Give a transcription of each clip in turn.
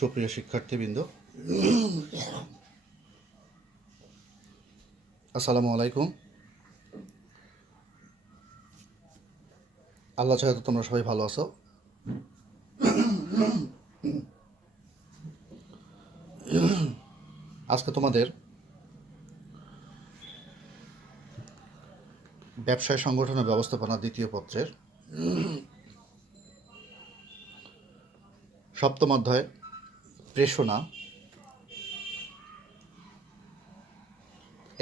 সুপ্রিয় শিক্ষার্থীবৃন্দ, আসসালামু আলাইকুম। আল্লাহ চাহে তো তোমরা সবাই ভালো আছো। আজকে তোমাদের ব্যবসায় সংগঠনের ব্যবস্থাপনা দ্বিতীয় পত্রের 7ম অধ্যায় প্রেষণা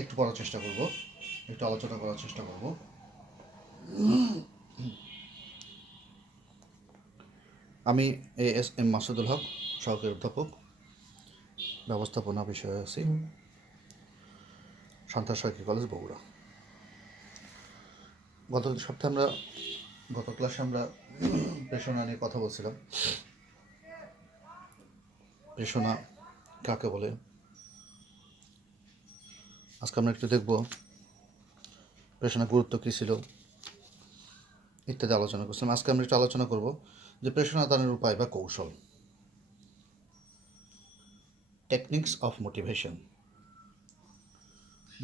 একটু পড়ার চেষ্টা করব, একটু আলোচনা করার চেষ্টা করব। আমি ASM মাসুদুল হক, সহকারী অধ্যাপক, ব্যবস্থাপনা বিষয়ে আছি, সান্তার সরকারি কলেজ, বগুড়া। গত ক্লাসে আমরা প্রেষণা নিয়ে কথা বলছিলাম। প্রেষণা কাকে বলে আজকে আমরা একটু দেখব, প্রেষণার গুরুত্ব কী ছিল ইত্যাদি আলোচনা করছিলাম। আজকে আমরা একটু আলোচনা করব যে প্রেষণা দানের উপায় বা কৌশল, টেকনিক্স অফ মোটিভেশন।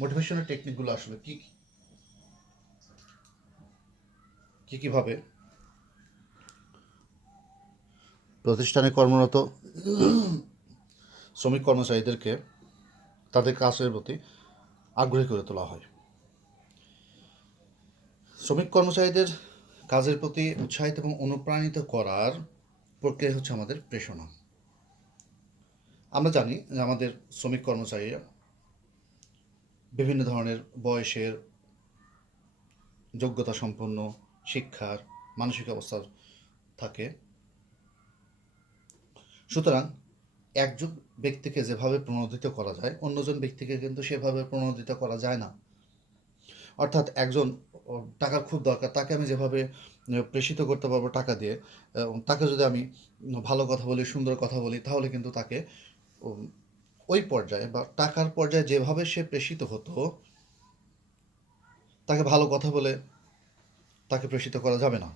মোটিভেশনের টেকনিকগুলো আসলে কীভাবে প্রতিষ্ঠানে কর্মরত শ্রমিক কর্মচারীদেরকে তাদের কাজের প্রতি আগ্রহী করে তোলা হয়। শ্রমিক কর্মচারীদের কাজের প্রতি উৎসাহিত এবং অনুপ্রাণিত করার প্রক্রিয়া হচ্ছে আমাদের প্রেষণা। আমরা জানি যে আমাদের শ্রমিক কর্মচারীরা বিভিন্ন ধরনের বয়সের, যোগ্যতা সম্পন্ন, শিক্ষার, মানসিক অবস্থার থাকে। সুতরাং একজন ব্যক্তিকে যেভাবে প্রণোদিত করা যায়, অন্যজন ব্যক্তিকে কিন্তু সেভাবে প্রণোদিত করা যায় না। অর্থাৎ একজন টাকার খুব দরকার, তাকে আমি যেভাবে প্রেষিত করতে পারবো টাকা দিয়ে, তাকে যদি আমি ভালো কথা বলি, সুন্দর কথা বলি, তাহলে কিন্তু তাকে ওই পর্যায়ে বা টাকার পর্যায়ে যেভাবে সে প্রেষিত হতো, তাকে ভালো কথা বলে তাকে প্রেষিত করা যাবে না।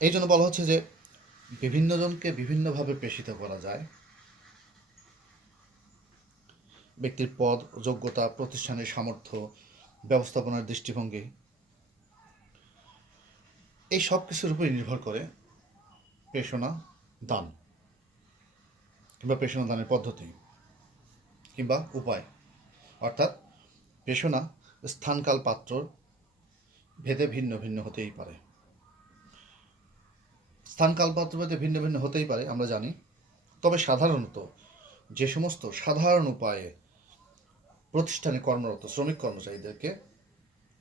এই জন্য বলা হচ্ছে যে বিভিন্ন জনকে বিভিন্নভাবে প্রেষিত করা যায়। ব্যক্তির পদ, যোগ্যতা, প্রতিষ্ঠানের সামর্থ্য, ব্যবস্থাপনার দৃষ্টিভঙ্গি, এই সব কিছুর উপর নির্ভর করে প্রেষণা দান কিংবা প্রেষণা দানের পদ্ধতি কিংবা উপায়। অর্থাৎ প্রেষণা স্থানকাল পাত্র ভেদে ভিন্ন ভিন্ন হতেই পারে। স্থানকাল পাত্র ভেদে ভিন্ন ভিন্ন হতেই পারে আমরা জানি, তবে সাধারণত যে সমস্ত সাধারণ উপায়ে প্রতিষ্ঠানে কর্মরত শ্রমিক কর্মচারীদেরকে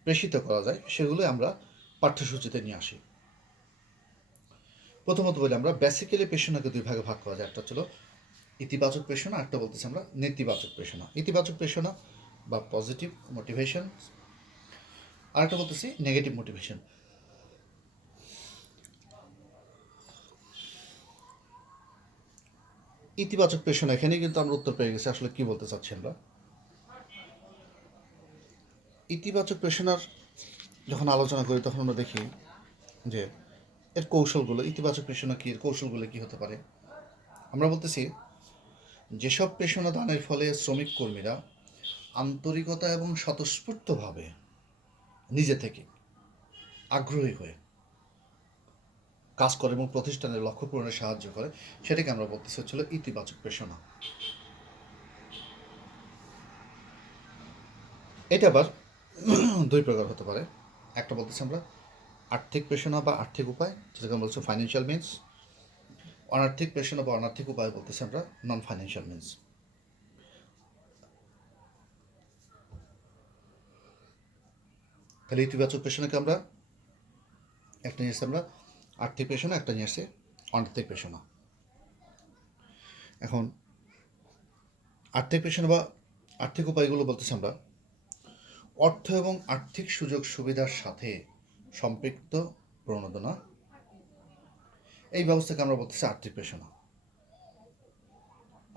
প্রেষিত করা যায় সেগুলো আমরা পাঠ্যসূচিতে নিয়ে আসি। প্রথমত বলি, আমরা বেসিক্যালি প্রেষণাকে দুই ভাগে ভাগ করা যায়। একটা ছিল ইতিবাচক প্রেষণা, একটা বলতেছি আমরা নেতিবাচক প্রেষণা। ইতিবাচক প্রেষণা বা পজিটিভ মোটিভেশন, আর একটা বলতেছি নেগেটিভ মোটিভেশন। ইতিবাচক প্রেষণা, এখানে কিন্তু আমরা উত্তর পেয়ে গেছি আসলে কি বলতে চাচ্ছি আমরা। ইতিবাচক প্রেষণার যখন আলোচনা করি তখন আমরা দেখি যে এর কৌশলগুলো, ইতিবাচক প্রেষণা কি, এর কৌশলগুলো কি হতে পারে। আমরা বলতেছি যেসব প্রেষণা দানের ফলে শ্রমিক কর্মীরা আন্তরিকতা এবং স্বতঃস্ফূর্তভাবে নিজে থেকে আগ্রহী হয়ে কাজ করে এবং প্রতিষ্ঠানের লক্ষ্য পূরণে সাহায্য করে, সেটাকে আমরা বলতেছি হচ্ছিল ইতিবাচক প্রেষণা। এটা আবার দুই প্রকার হতে পারে। একটা বলতেছি আমরা আর্থিক প্রেষণা বা আর্থিক উপায়, যেটাকে আমরা বলছি ফাইন্যান্সিয়াল মিনস। অনার্থিক প্রেষণা বা অনার্থিক উপায় বলতেছি আমরা নন ফাইন্যান্সিয়াল মিনস। তাহলে ইতিবাচক প্রেষণাকে আমরা একটা নিয়ে আসছি আমরা আর্থিক প্রেষণা, একটা নিয়ে আসছে অনার্থিক প্রেষণা। এখন আর্থিক প্রেষণা বা আর্থিক উপায়গুলো বলতেছি আমরা অর্থ এবং আর্থিক সুযোগ সুবিধার সাথে সম্পৃক্ত প্রণোদনা, এই ব্যবস্থাকে আমরা বলতেছি আর্থিক প্রেষণা।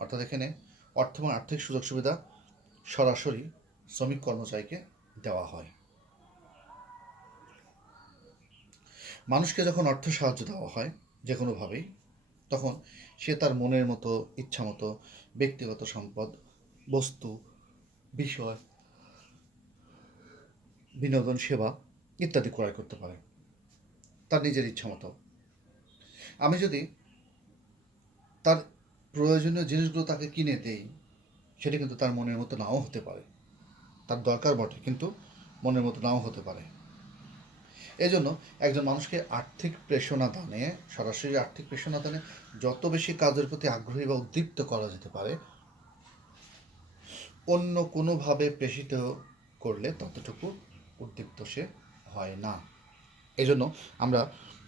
অর্থাৎ এখানে অর্থ এবং আর্থিক সুযোগ সুবিধা সরাসরি শ্রমিক কর্মচারীকে দেওয়া হয়। মানুষকে যখন অর্থ সাহায্য দেওয়া হয় যে কোনোভাবেই, তখন সে তার মনের মতো ইচ্ছা মতো ব্যক্তিগত সম্পদ, বস্তু, বিষয়, বিনোদন, সেবা ইত্যাদি ক্রয় করতে পারে তার নিজের ইচ্ছা মতো। আমি যদি তার প্রয়োজনীয় জিনিসগুলো তাকে কিনে দেই, সেটা কিন্তু তার মনের মতো নাও হতে পারে। তার দরকার বটে, কিন্তু মনের মতো নাও হতে পারে। এজন্য একজন মানুষকে আর্থিক প্রেরণা দানে, সরাসরি আর্থিক প্রেরণা দানে যত বেশি কাজের প্রতি আগ্রহী বা উদ্দীপ্ত করা যেতে পারে, অন্য কোনোভাবে প্রেষিত করলে ততটুকু উদ্দীপ্ত সে হয় না। এজন্য আমরা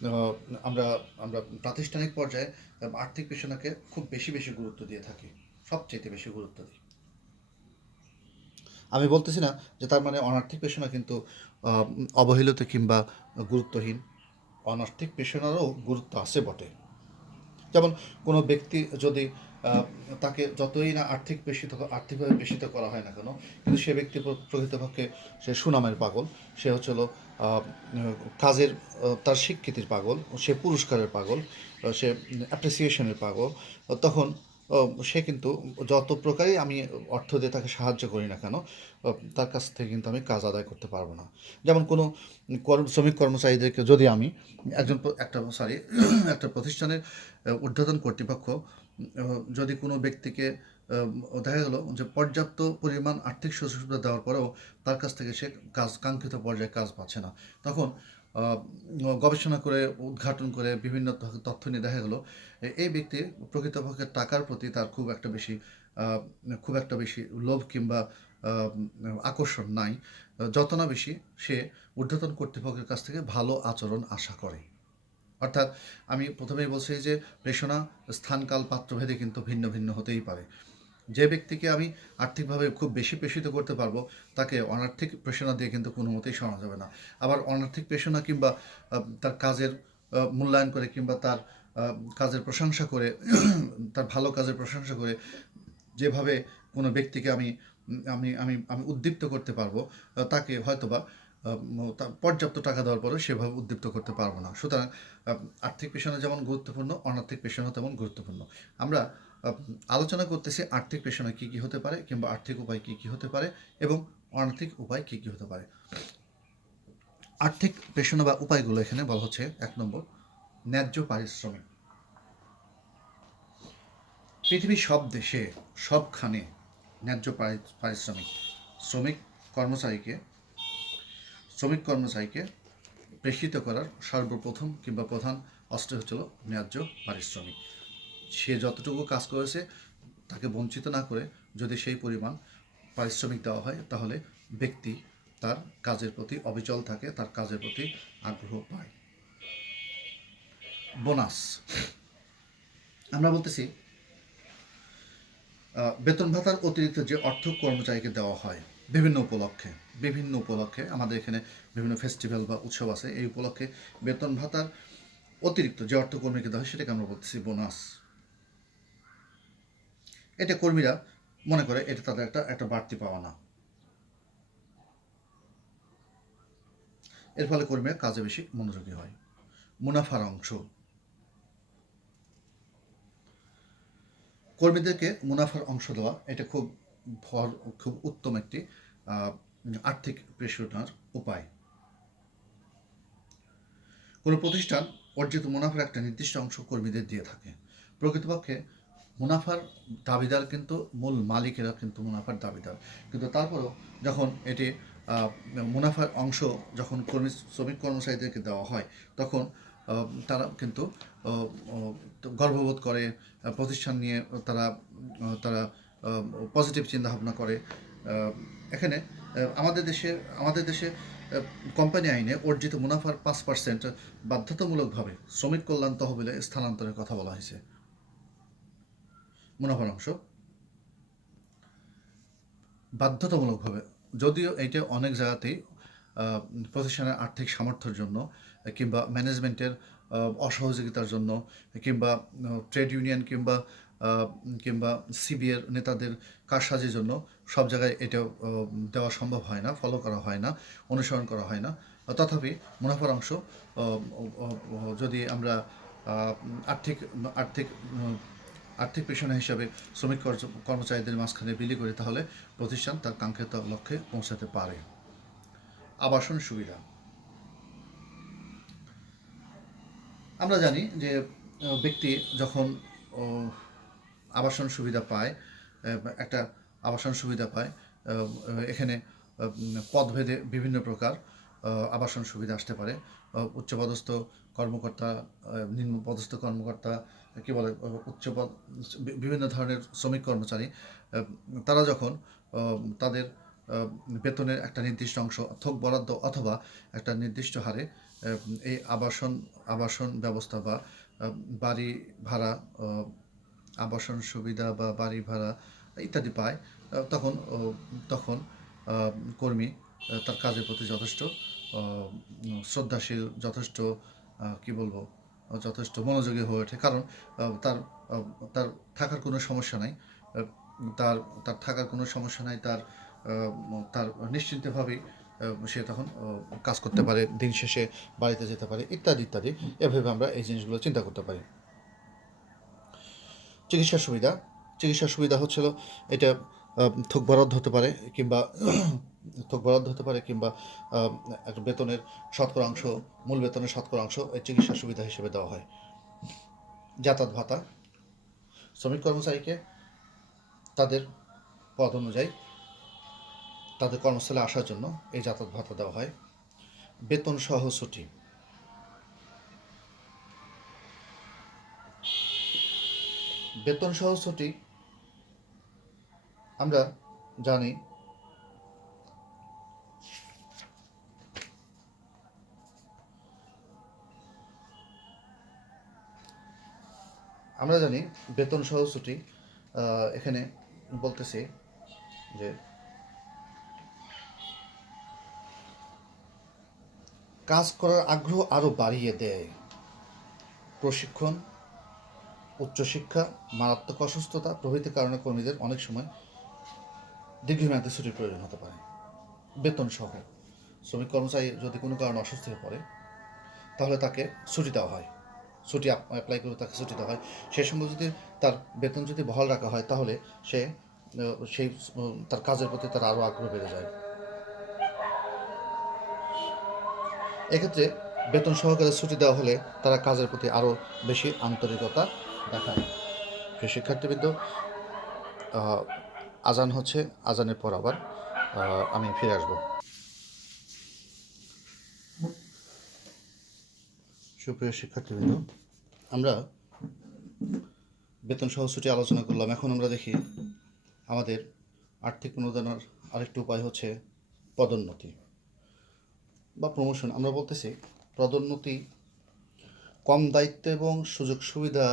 আহ, আমরা আমরা প্রাতিষ্ঠানিক পর্যায়ে আর্থিক পেশনাকে খুব বেশি বেশি গুরুত্ব দিয়ে থাকি, সবচেয়ে বেশি গুরুত্ব দিই। আমি বলতেছি না যে তার মানে অনার্থিক পেশনা কিন্তু অবহেলিত কিংবা গুরুত্বহীন। অনার্থিক পেশনারও গুরুত্ব আছে বটে। যেমন কোনো ব্যক্তি যদি তাকে যতই না আর্থিকভাবে পেশিত করা হয় না কেন, কিন্তু সে ব্যক্তি প্রকৃতপক্ষে সে সুনামের পাগল, সে হচ্ছিল কাজের তার স্বীকৃতির পাগল, সে পুরস্কারের পাগল, সে অ্যাপ্রিসিয়েশনের পাগল, তখন সে কিন্তু যত প্রকারই আমি অর্থ দিয়ে তাকে সাহায্য করি না কেন, তার কাছ থেকে কিন্তু আমি কাজ আদায় করতে পারবো না। যেমন কোনো শ্রমিক কর্মচারীদেরকে যদি আমি একটা প্রতিষ্ঠানের ঊর্ধ্বতন কর্তৃপক্ষ যদি কোনো ব্যক্তিকে দেখা গেল যে পর্যাপ্ত পরিমাণ আর্থিক সুযোগ সুবিধা দেওয়ার পরেও তার কাছ থেকে সে কাঙ্ক্ষিত পর্যায়ে কাজ পাচ্ছে না, তখন গবেষণা করে উদ্ঘাটন করে বিভিন্ন তথ্য নিয়ে দেখা গেল এই ব্যক্তি প্রকৃতপক্ষে টাকার প্রতি তার খুব একটা বেশি লোভ কিংবা আকর্ষণ নাই, যত না বেশি সে ঊর্ধ্বতন কর্তৃপক্ষের কাছ থেকে ভালো আচরণ আশা করে। অর্থাৎ আমি প্রথমেই বলছি যে প্রেষণা স্থানকাল পাত্রভেদে কিন্তু ভিন্ন ভিন্ন হতেই পারে। যে ব্যক্তিকে আমি আর্থিকভাবে খুব বেশি প্রেষিত করতে পারবো, তাকে অনার্থিক প্রেষণা দিয়ে কিন্তু কোনো মতেই সরানো যাবে না। আবার অনার্থিক প্রেষণা কিংবা তার কাজের মূল্যায়ন করে কিংবা তার কাজের প্রশংসা করে তার ভালো কাজের প্রশংসা করে যেভাবে কোনো ব্যক্তিকে আমি আমি আমি আমি উদ্দীপ্ত করতে পারবো, তাকে হয়তোবা পর্যাপ্ত টাকা দেওয়ার পরেও সেভাবে উদ্দীপ্ত করতে পারবো না। সুতরাং আর্থিক পেশনা যেমন গুরুত্বপূর্ণ, অনার্থিক পেশনা তেমন গুরুত্বপূর্ণ। আমরা আলোচনা করতেছি আর্থিক পেশনা কী কী হতে পারে কিংবা আর্থিক উপায় কী কী হতে পারে এবং অনার্থিক উপায় কী কী হতে পারে। আর্থিক পেশনা বা উপায়গুলো এখানে বলা হচ্ছে, 1 নম্বর, ন্যায্য পারিশ্রমিক। পৃথিবীর সব দেশে সবখানে ন্যায্য পারিশ্রমিক শ্রমিক কর্মচারীকে শ্রমিক কর্মচারীকে প্রেষিত করার সর্বপ্রথম কিংবা প্রধান অস্ত্র হচ্ছিল ন্যায্য পারিশ্রমিক। সে যতটুকু কাজ করেছে তাকে বঞ্চিত না করে যদি সেই পরিমাণ পারিশ্রমিক দেওয়া হয়, তাহলে ব্যক্তি তার কাজের প্রতি অবিচল থাকে, তার কাজের প্রতি আগ্রহ পায়। বোনাস, আমরা বলতেছি বেতন ভাতার অতিরিক্ত যে অর্থ কর্মচারীকে দেওয়া হয় বিভিন্ন উপলক্ষে আমাদের এখানে বিভিন্ন ফেস্টিভ্যাল বা উৎসব আছে, এই উপলক্ষে বেতন ভাতার অতিরিক্ত যে অর্থ কর্মীকে দেওয়া হয় সেটাকে আমরা বলতেছি বোনাস। এটা কর্মীরা মনে করে এটা তাদের একটা বাড়তি পাওয়া না। এর ফলে কর্মীরা কাজে বেশি মনোযোগী হয়। মুনাফার অংশ, কর্মীদেরকে মুনাফার অংশ দেওয়া এটা খুব উত্তম একটি আর্থিক প্রেরণার উপায়। কোনো প্রতিষ্ঠান অর্জিত মুনাফার একটা নির্দিষ্ট অংশ কর্মীদের দিয়ে থাকে। প্রকৃতপক্ষে মুনাফার দাবিদার কিন্তু মূল মালিকেরা কিন্তু মুনাফার দাবিদার, কিন্তু তারপরেও যখন এটি মুনাফার অংশ যখন শ্রমিক কর্মচারীদেরকে দেওয়া হয়, তখন তারা কিন্তু গর্ববোধ করে, প্রতিষ্ঠান নিয়ে তারা তারা পজিটিভ চিন্তাভাবনা করে। এখানে আমাদের দেশে কোম্পানি আইনে অর্জিত মুনাফার 5% বাধ্যতামূলকভাবে শ্রমিক কল্যাণ তহবিলে স্থানান্তরের কথা বলা হয়েছে। মুনাফার অংশ বাধ্যতামূলকভাবে, যদিও এইটা অনেক জায়গাতেই প্রতিষ্ঠানের আর্থিক সামর্থ্যের জন্য কিংবা ম্যানেজমেন্টের অসহযোগিতার জন্য কিংবা ট্রেড ইউনিয়ন কিংবা সিবিএর নেতাদের কারসাজির জন্য সব জায়গায় এটা দেওয়া সম্ভব হয় না, ফলো করা হয় না, অনুসরণ করা হয় না। তথাপি মুনাফার অংশ যদি আমরা আর্থিক আর্থিক আর্থিক পেশনা হিসাবে শ্রমিক কর্মচারীদের মাঝখানে বিলি করে, তাহলে প্রতিষ্ঠান তার কাঙ্ক্ষিত লক্ষ্যে পৌঁছাতে পারে। আবাসন সুবিধা। আমরা জানি যে ব্যক্তি যখন আবাসন সুবিধা পায়, একটা আবাসন সুবিধা পায়, এখানে পদভেদে বিভিন্ন প্রকার আবাসন সুবিধা আসতে পারে। উচ্চপদস্থ কর্মকর্তা, নিম্নপদস্থ কর্মকর্তা, কী বলে, উচ্চপদ, বিভিন্ন ধরনের শ্রমিক কর্মচারী, তারা যখন তাদের বেতনের একটা নির্দিষ্ট অংশ থোক বরাদ্দ অথবা একটা নির্দিষ্ট হারে এই আবাসন ব্যবস্থা বা বাড়ি ভাড়া, আবাসন সুবিধা বা বাড়ি ভাড়া ইত্যাদি পায়, তখন তখন কর্মী তার কাজের প্রতি যথেষ্ট শ্রদ্ধাশীল, যথেষ্ট কি বলবো, যথেষ্ট মনোযোগী হয়ে ওঠে। কারণ তার তার থাকার কোনো সমস্যা নাই, তার তার থাকার কোনো সমস্যা নাই, তার তার নিশ্চিন্তভাবেই সে তখন কাজ করতে পারে, দিন শেষে বাড়িতে যেতে পারে, ইত্যাদি ইত্যাদি। এভাবে আমরা এই জিনিসগুলো চিন্তা করতে পারি। চিকিৎসা সুবিধা। চিকিৎসা সুবিধা হচ্ছিল এটা থোক বরাদ্দ হতে পারে, কিংবা থোক বরাদ্দ হতে পারে, কিংবা একটা বেতনের শতকরা অংশ, মূল বেতনের শতকরা অংশ এই চিকিৎসা সুবিধা হিসেবে দেওয়া হয়। যাতায়াত ভাতা। শ্রমিক কর্মচারীকে তাদের পদ অনুযায়ী তাদের কর্মস্থলে আসার জন্য এই যাতায়াত ভাতা দেওয়া হয়। বেতন সহ ছুটি। বেতন সহ ছুটি আমরা জানি বেতন সহ ছুটি এখানে বলতেছে যে কাজ করার আগ্রহ আরও বাড়িয়ে দেয়। প্রশিক্ষণ, উচ্চশিক্ষা, মারাত্মক অসুস্থতা প্রভৃতি কারণে কর্মীদের অনেক সময় দীর্ঘমেয়াদী ছুটির প্রয়োজন হতে পারে। বেতন সহ শ্রমিক কর্মচারী যদি কোনো কারণে অসুস্থ হয়ে পড়ে, তাহলে তাকে ছুটি দেওয়া হয়, ছুটি অ্যাপ্লাই করে তাকে ছুটি দেওয়া হয়। সেই সঙ্গে যদি তার বেতন যদি বহাল রাখা হয়, তাহলে সে সেই তার কাজের প্রতি তার আরও আগ্রহ বেড়ে যায়। এক্ষেত্রে বেতন সহকারে ছুটি দেওয়া হলে তারা কাজের প্রতি আরও বেশি আন্তরিকতা দেখায়। শিক্ষার্থীবৃন্দ, আজান হচ্ছে, আজানের পর আবার আমি ফিরে আসব। সুপ্রিয় শিক্ষার্থীবৃন্দ, আমরা বেতন সহ ছুটি আলোচনা করলাম। এখন আমরা দেখি আমাদের আর্থিক অনুদানের আরেকটি উপায় হচ্ছে পদোন্নতি বা প্রমোশন। আমরা বলতেছি পদোন্নতি কম দায়িত্ব এবং সুযোগ সুবিধা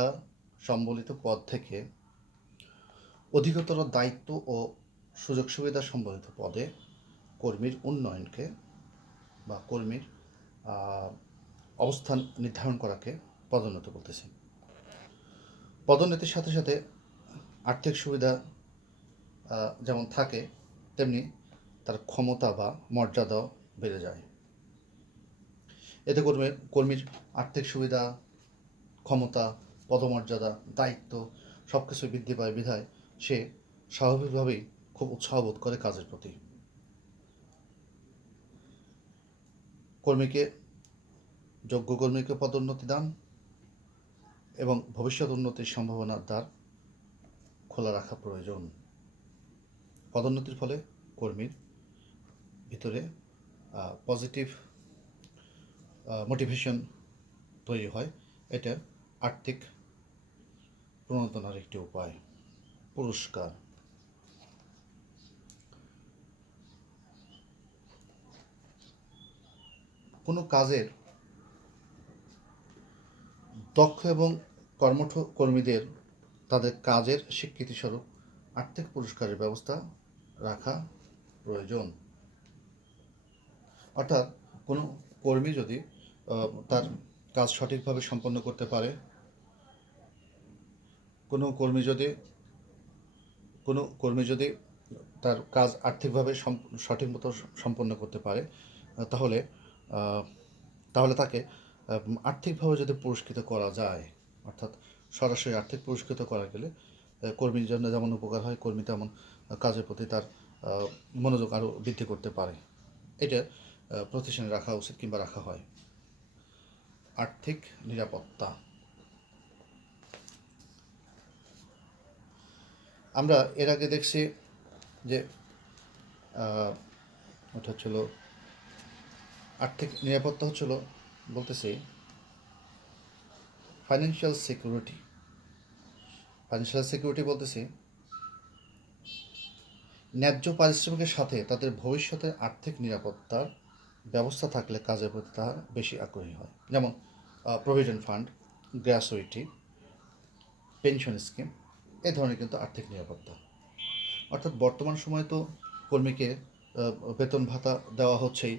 সম্বলিত পদ থেকে অধিকতর দায়িত্ব ও সুযোগ সুবিধা সম্বলিত পদে কর্মীর উন্নয়নকে বা কর্মীর অবস্থান নির্ধারণ করাকে পদোন্নতি বলতেছি। পদোন্নতির সাথে সাথে আর্থিক সুবিধা যেমন থাকে, তেমনি তার ক্ষমতা বা মর্যাদাও বেড়ে যায়। এতে কর্মীর আর্থিক সুবিধা, ক্ষমতা, পদমর্যাদা, দায়িত্ব সব কিছু বৃদ্ধি পায় বিধায় সে স্বাভাবিকভাবেই খুব উৎসাহ বোধ করে কাজের প্রতি। যোগ্য কর্মীকে পদোন্নতি দান এবং ভবিষ্যৎ উন্নতির সম্ভাবনার দ্বার খোলা রাখা প্রয়োজন। পদোন্নতির ফলে কর্মীর ভিতরে পজিটিভ মোটিভেশন তৈরি হয়। এটা আর্থিক প্রণোদনার একটি উপায়। পুরস্কার। কোনো কাজের দক্ষ এবং কর্মঠ কর্মীদের তাদের কাজের স্বীকৃতিস্বরূপ আর্থিক পুরস্কারের ব্যবস্থা রাখা প্রয়োজন। অর্থাৎ কোনো কর্মী যদি তার কাজ সঠিকভাবে সম্পন্ন করতে পারে, কোনো কর্মী যদি তার কাজ আর্থিকভাবে সঠিক মতো সম্পন্ন করতে পারে, তাহলে তাকে আর্থিকভাবে যদি পুরস্কৃত করা যায়, অর্থাৎ সরাসরি আর্থিক পুরস্কৃত করা গেলে কর্মীর জন্য যেমন উপকার হয়, কর্মী তেমন কাজের প্রতি তার মনোযোগ আরও বৃদ্ধি করতে পারে। এটা প্রতিষ্ঠানে রাখা উচিত কিংবা রাখা হয়। আর্থিক নিরাপত্তা, আমরা এর আগে দেখছি যে ওটা হচ্ছিল আর্থিক নিরাপত্তা হচ্ছিল বলতেছি ফাইন্যান্সিয়াল সিকিউরিটি। ফাইন্যান্সিয়াল সিকিউরিটি বলতেছি ন্যায্য পারিশ্রমিকের সাথে তাদের ভবিষ্যতের আর্থিক নিরাপত্তার ব্যবস্থা থাকলে কাজের প্রতি তারা বেশি আগ্রহী হয়। যেমন provident fund, gratuity, pension scheme, এ ধরনের কিন্তু আর্থিক নিরাপত্তা। অর্থাৎ বর্তমান সময়ে তো কর্মীকে বেতন ভাতা দেওয়া হচ্ছেই,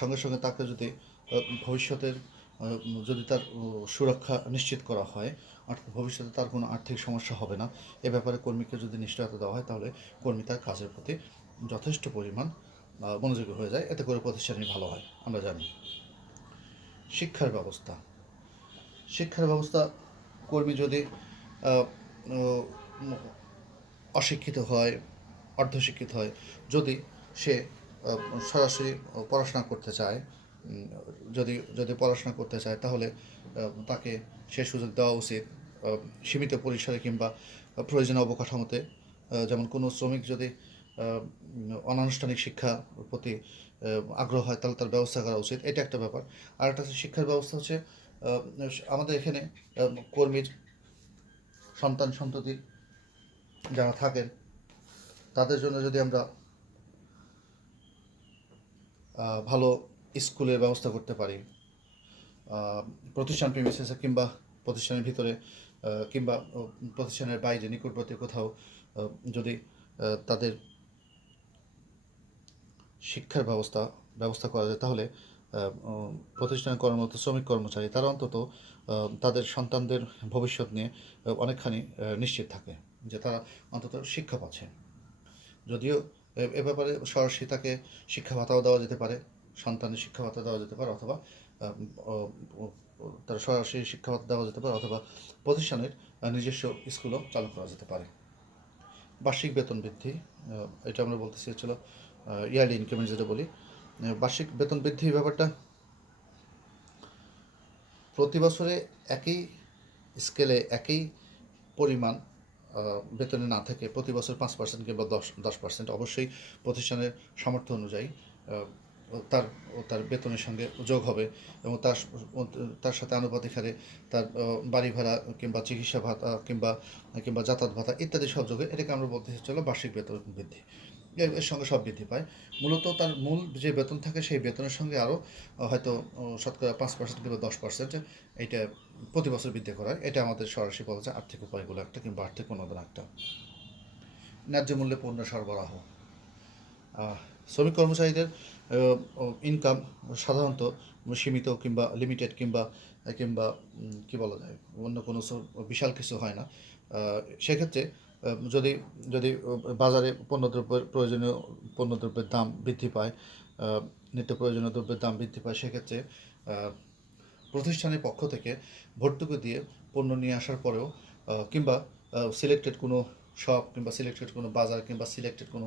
সঙ্গে সঙ্গে তাকে যদি ভবিষ্যতের যদি তার সুরক্ষা নিশ্চিত করা হয়, অর্থাৎ ভবিষ্যতে তার কোনো আর্থিক সমস্যা হবে না, এ ব্যাপারে কর্মীকে যদি নিশ্চয়তা দেওয়া হয়, তাহলে কর্মী তার কাজের প্রতি যথেষ্ট পরিমাণ মনোযোগী হয়ে যায়, এতে করে প্রতিষ্ঠানই ভালো হয়, আমরা জানি। শিক্ষার ব্যবস্থা, শিক্ষার ব্যবস্থা কর্মী যদি অশিক্ষিত হয়, অর্ধশিক্ষিত হয়, যদি সে সরাসরি পড়াশোনা করতে চায়, যদি যদি পড়াশোনা করতে চায়, তাহলে তাকে সে সুযোগ দেওয়া উচিত সীমিত পরিসরে কিংবা প্রয়োজনীয় অবকাঠামোতে। যেমন কোনো শ্রমিক যদি অনানুষ্ঠানিক শিক্ষার প্রতি আগ্রহ হয়, তাহলে তার ব্যবস্থা করা উচিত, এটা একটা ব্যাপার। আর একটা শিক্ষার ব্যবস্থা হচ্ছে আমাদের এখানে কর্মীর সন্তান সন্ততি যারা থাকেন তাদের জন্য যদি আমরা ভালো স্কুলের ব্যবস্থা করতে পারি, প্রতিষ্ঠান প্রেমিসেসে কিংবা প্রতিষ্ঠানের ভিতরে কিংবা প্রতিষ্ঠানের বাইরে নিকটবর্তী কোথাও যদি তাদের শিক্ষার ব্যবস্থা করা যায়, তাহলে প্রতিষ্ঠানে কর্মরত শ্রমিক কর্মচারী তারা অন্তত তাদের সন্তানদের ভবিষ্যৎ নিয়ে অনেকখানি নিশ্চিত থাকে যে তারা অন্তত শিক্ষা পাচ্ছে। যদিও এ ব্যাপারে সরাসরি তাকে শিক্ষা ভাতাও দেওয়া যেতে পারে, সন্তানের শিক্ষা ভাতা দেওয়া যেতে পারে, অথবা তার সরাসরি শিক্ষা ভাতা দেওয়া যেতে পারে, অথবা প্রতিষ্ঠানের নিজস্ব স্কুলও চালু করা যেতে পারে। বার্ষিক বেতন বৃদ্ধি, এটা আমরা বলতেছি হচ্ছিল ইয়ারলি ইনক্রিমেন্ট যেটা বলি। বার্ষিক বেতন বৃদ্ধির ব্যাপারটা প্রতি বছরে একই স্কেলে একই পরিমাণ বেতনে না থেকে প্রতি বছর 5% কিংবা 10% অবশ্যই প্রতিষ্ঠানের সামর্থ্য অনুযায়ী তার তার বেতনের সঙ্গে যোগ হবে, এবং তার সাথে আনুপাতিক হারে তার বাড়ি ভাড়া কিংবা চিকিৎসা ভাতা কিংবা কিংবা যাতায়াত ভাতা ইত্যাদি সব যোগে, এটাকে আমরা বলতে চলো বার্ষিক বেতন বৃদ্ধি। এর সঙ্গে সব বৃদ্ধি পায়। মূলত তার মূল যে বেতন থাকে সেই বেতনের সঙ্গে আরও হয়তো শতকরা 5% কিংবা 10% এইটা প্রতি বছর বৃদ্ধি করা হয়। এটা আমাদের সরাসরি বলা যায় আর্থিক উপায়গুলো একটা কিংবা আর্থিক অনুদান একটা। ন্যায্য মূল্যে পণ্য সরবরাহ, শ্রমিক কর্মচারীদের ইনকাম সাধারণত সীমিত কিংবা লিমিটেড কিংবা কিংবা কী বলা যায়, অন্য কোনো বিশাল কিছু হয় না। সেক্ষেত্রে যদি যদি বাজারে পণ্যদ্রব্যের প্রয়োজনীয় পণ্যদ্রব্যের দাম বৃদ্ধি পায়, নিত্য প্রয়োজনীয় দ্রব্যের দাম বৃদ্ধি পায়, সেক্ষেত্রে প্রতিষ্ঠানের পক্ষ থেকে ভর্তুকি দিয়ে পণ্য নিয়ে আসার পরেও কিংবা সিলেক্টেড কোনো শপ কিংবা সিলেক্টেড কোনো বাজার কিংবা সিলেক্টেড কোনো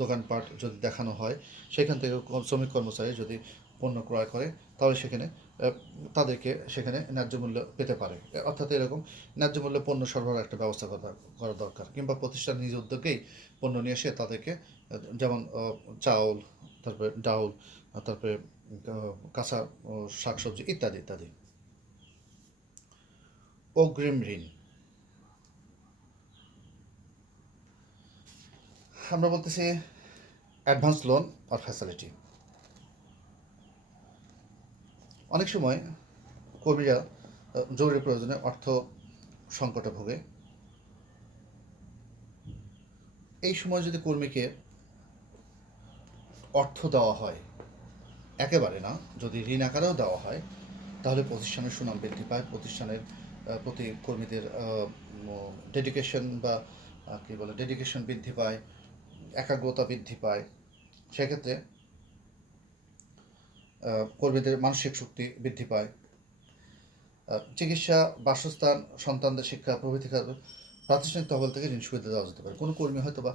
দোকানপাট যদি দেখানো হয়, সেখান থেকে শ্রমিক কর্মচারী যদি পণ্য ক্রয় করে, তাহলে সেখানে তাদেরকে সেখানে ন্যায্য মূল্য পেতে পারে। অর্থাৎ এরকম ন্যায্য মূল্যে পণ্য সরবরাহের একটা ব্যবস্থা করা দরকার, কিংবা প্রতিষ্ঠান নিজ উদ্যোগেই পণ্য নিয়ে এসে তাদেরকে যেমন চাউল, তারপরে ডাউল, তারপরে কাঁচা শাকসবজি ইত্যাদি ইত্যাদি। অগ্রিম ঋণ, আমরা বলতেছি অ্যাডভান্স লোন আর ফ্যাসিলিটি। অনেক সময় কর্মীরা জরুরি প্রয়োজনে অর্থ সংকটে ভোগে। এই সময় যদি কর্মীকে অর্থ দেওয়া হয়, একেবারে না, যদি ঋণ আকারেও দেওয়া হয়, তাহলে প্রতিষ্ঠানের সুনাম বৃদ্ধি পায়, প্রতিষ্ঠানের প্রতি কর্মীদের ডেডিকেশন বা কী বলে ডেডিকেশন বৃদ্ধি পায়, একাগ্রতা বৃদ্ধি পায়। সেক্ষেত্রে কর্মীদের মানসিক শক্তি বৃদ্ধি পায়, চিকিৎসা, বাসস্থান, সন্তানদের শিক্ষা প্রভৃতি খাতে প্রাতিষ্ঠানিক তহবিল থেকে ঋণ সুবিধা দেওয়া যেতে পারে। কোনো কর্মী হয়তোবা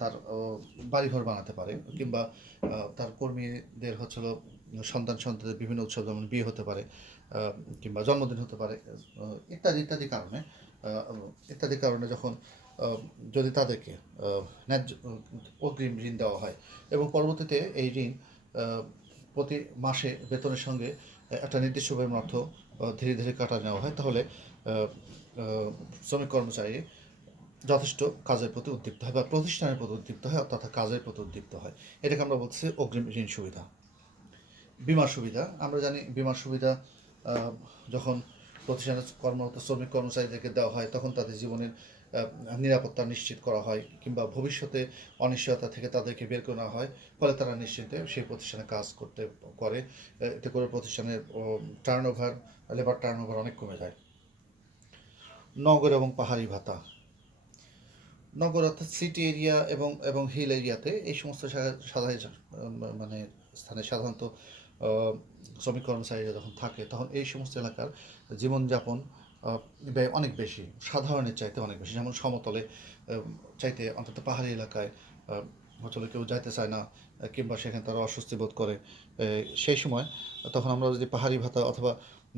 তার বাড়িঘর বানাতে পারে, কিংবা তার কর্মীদের সন্তানদের বিভিন্ন উৎসব, যেমন বিয়ে হতে পারে, কিংবা জন্মদিন হতে পারে, ইত্যাদি ইত্যাদি কারণে ইত্যাদি কারণে যখন যদি তাদেরকে ন্যায্য অগ্রিম ঋণ দেওয়া হয় এবং পরবর্তীতে এই ঋণ প্রতি মাসে বেতনের সঙ্গে একটা নির্দিষ্ট পরিমাণ অর্থ ধীরে ধীরে কাটা নেওয়া হয়, তাহলে শ্রমিক কর্মচারী যথেষ্ট কাজের প্রতি উদ্দীপ্ত হয় বা প্রতিষ্ঠানের প্রতি উদ্দীপ্ত হয়, তথা কাজের প্রতি উদ্দীপ্ত হয়। এটাকে আমরা বলছি অগ্রিম ঋণ সুবিধা। বিমার সুবিধা, আমরা জানি বিমার সুবিধা যখন প্রতিষ্ঠানে কর্মরত শ্রমিক কর্মচারীদেরকে দেওয়া হয়, তখন তাদের জীবনের নিরাপত্তা নিশ্চিত করা হয়, কিংবা ভবিষ্যতে অনিশ্চয়তা থেকে তাদেরকে বের করে নেওয়া হয়, ফলে তারা নিশ্চিন্তে সেই প্রতিষ্ঠানে কাজ করে। এতে করে প্রতিষ্ঠানের লেবার টার্নওভার অনেক কমে যায়। নগর এবং পাহাড়ি ভাতা, নগর অর্থাৎ সিটি এরিয়া এবং হিল এরিয়াতে এই সমস্ত মানে স্থানে সাধারণত শ্রমিক কর্মচারীরা যখন থাকে, তখন এই সমস্ত এলাকার জীবনযাপন ব্যয় অনেক বেশি, সাধারণের চাইতে অনেক বেশি। যেমন সমতলে চাইতে অন্তত পাহাড়ি এলাকায় কেউ যাইতে চায় না, কিংবা সেখানে তারা অস্বস্তি বোধ করে। সেই সময় তখন আমরা যদি পাহাড়ি ভাতা অথবা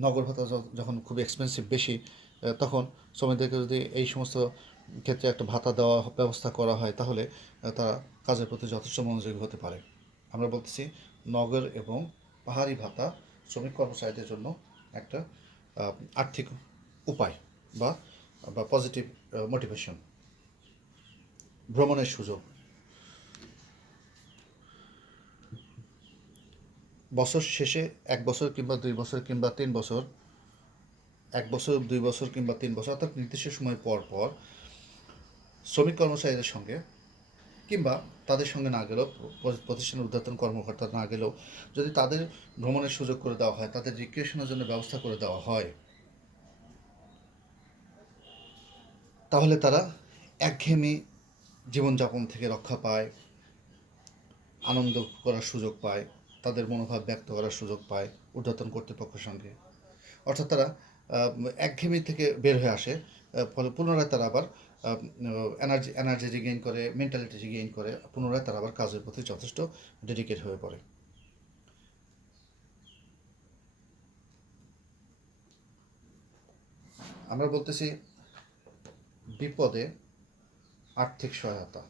নগর ভাতা যখন খুব এক্সপেন্সিভ বেশি, তখন শ্রমিকদেরকে যদি এই সমস্ত ক্ষেত্রে একটা ভাতা দেওয়া ব্যবস্থা করা হয়, তাহলে তারা কাজের প্রতি যথেষ্ট মনোযোগী হতে পারে। আমরা বলতেছি নগর এবং পাহাড়ি ভাতা শ্রমিক কর্মচারীদের জন্য একটা আর্থিক উপায় বা পজিটিভ মোটিভেশন। ভ্রমণের সুযোগ, বছর শেষে 1 বছর কিংবা 2 বছর কিংবা 3 বছর, 1 বছর 2 বছর কিংবা 3 বছর, অর্থাৎ নির্দিষ্ট সময় পর পর শ্রমিক কর্মচারীদের সঙ্গে কিংবা তাদের সঙ্গে না গেলেও, প্রতিষ্ঠানের ঊর্ধ্বতন কর্মকর্তা না গেলেও, যদি তাদের ভ্রমণের সুযোগ করে দেওয়া হয়, তাদের রিক্রিয়েশনের জন্য ব্যবস্থা করে দেওয়া হয়, তাহলে তারা একঘেয়েমি জীবনযাপন থেকে রক্ষা পায়, আনন্দ করার সুযোগ পায়, তাদের মনোভাব ব্যক্ত করার সুযোগ পায় ঊর্ধ্বতন কর্তৃপক্ষের সঙ্গে। অর্থাৎ তারা একঘেয়েমি থেকে বের হয়ে আসে, ফলে পুনরায় তারা আবার এনার্জি রিগেইন করে, মেন্টালিটি রিগেইন করে, পুনরায় তারা আবার কাজের প্রতি যথেষ্ট ডেডিকেট হয়ে পড়ে। আমরা বলতেছি বিপদে আর্থিক সহায়তা।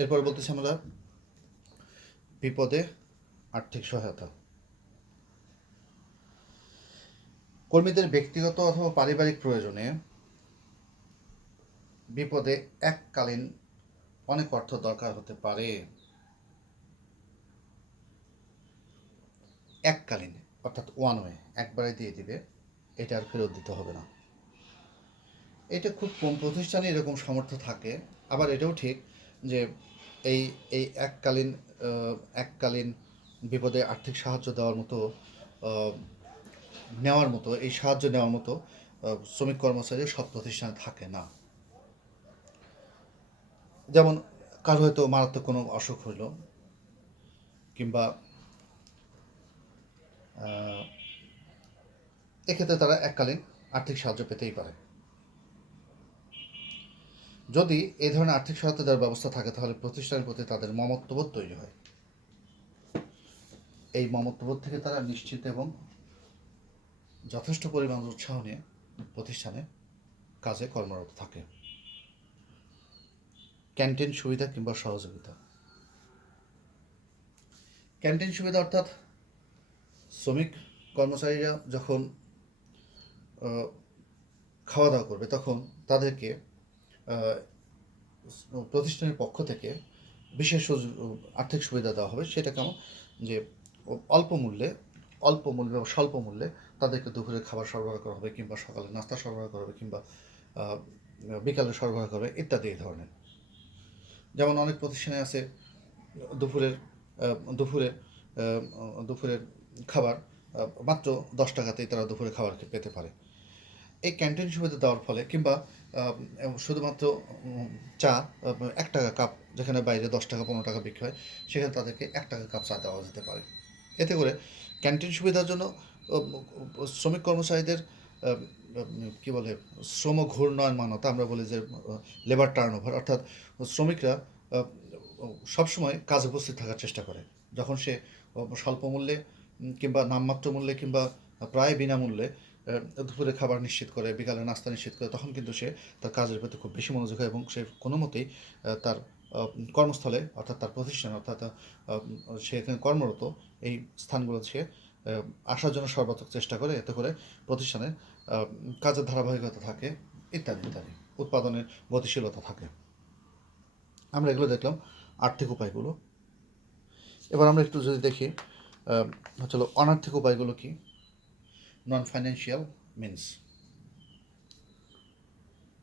এরপর বলতেছি আমরা বিপদে আর্থিক সহায়তা। কর্মীদের ব্যক্তিগত অথবা পারিবারিক প্রয়োজনে বিপদে এককালীন অনেক অর্থ দরকার হতে পারে। এককালীন অর্থাৎ ওয়ান ওয়ে, একবারে দিয়ে দিবে, এটা আর ফেরত দিতে হবে না। এটা খুব কম প্রতিষ্ঠানে এরকম সামর্থ্য থাকে। আবার এটাও ঠিক যে এই এই এককালীন বিপদে আর্থিক সাহায্য দেওয়ার মতো, এই সাহায্য নেওয়ার মতো শ্রমিক কর্মচারী সব প্রতিষ্ঠানে থাকে না। যেমন কারো হয়তো মারাত্মক কোনো অসুখ হইল, কিংবা এক্ষেত্রে তারা এককালীন আর্থিক সাহায্য পেতেই পারে। যদি এই ধরনের আর্থিক সহায়তা দেওয়ার ব্যবস্থা থাকে, তাহলে প্রতিষ্ঠানের প্রতি তাদের মমত্ববোধ তৈরি হয়। এই মমত্ববোধ থেকে তারা নিশ্চিত এবং যথেষ্ট পরিমাণ উৎসাহ নিয়ে প্রতিষ্ঠানে কাজে কর্মরত থাকে। ক্যান্টিন সুবিধা কিংবা সহযোগিতা। ক্যান্টিন সুবিধা অর্থাৎ শ্রমিক কর্মচারীরা যখন খাওয়া দাওয়া করবে, তখন তাদেরকে প্রতিষ্ঠানের পক্ষ থেকে বিশেষ আর্থিক সুবিধা দেওয়া হবে। সেটা কেমন, যে অল্প মূল্যে বা স্বল্প মূল্যে তাদেরকে দুপুরে খাবার সরবরাহ করা হবে, কিংবা সকালে নাস্তা সরবরাহ করা হবে, কিংবা বিকালে সরবরাহ করা হবে, ইত্যাদি এই ধরনের। যেমন অনেক প্রতিষ্ঠানে আছে দুপুরের খাবার মাত্র 10 টাকাতেই তারা দুপুরে খাবার পেতে পারে। এই ক্যান্টিন সুবিধা দেওয়ার ফলে, কিংবা শুধুমাত্র চা 1 টাকা কাপ, যেখানে বাইরে 10 টাকা 15 টাকা বিক্রি হয়, সেখানে তাদেরকে 1 টাকা কাপ চা দেওয়া যেতে পারে। এতে করে ক্যান্টিন সুবিধার জন্য শ্রমিক কর্মচারীদের কী বলে, শ্রম ঘূর্ণয়মানতা, আমরা বলি যে লেবার টার্নওভার, অর্থাৎ শ্রমিকরা সবসময় কাজে উপস্থিত থাকার চেষ্টা করে। যখন সে স্বল্প মূল্যে কিংবা নামমাত্র মূল্যে কিংবা প্রায় বিনামূল্যে দুপুরে খাবার নিশ্চিত করে, বিকালে নাস্তা নিশ্চিত করে, তখন কিন্তু সে তার কাজের প্রতি খুব বেশি মনোযোগ হয় এবং সে কোনো মতেই তার কর্মস্থলে, অর্থাৎ তার প্রতিষ্ঠানে, অর্থাৎ সে এখানে কর্মরত এই স্থানগুলো সে আসার জন্য সর্বাত্মক চেষ্টা করে। এতে করে প্রতিষ্ঠানে কাজের ধারাবাহিকতা থাকে, ইত্যাদি ইত্যাদি, উৎপাদনের গতিশীলতা থাকে। আমরা এগুলো দেখলাম আর্থিক উপায়গুলো। এবার আমরা একটু যদি দেখি হচ্ছে অনার্থিক উপায়গুলো কি, নন ফাইন্যান্সিয়াল মিনস।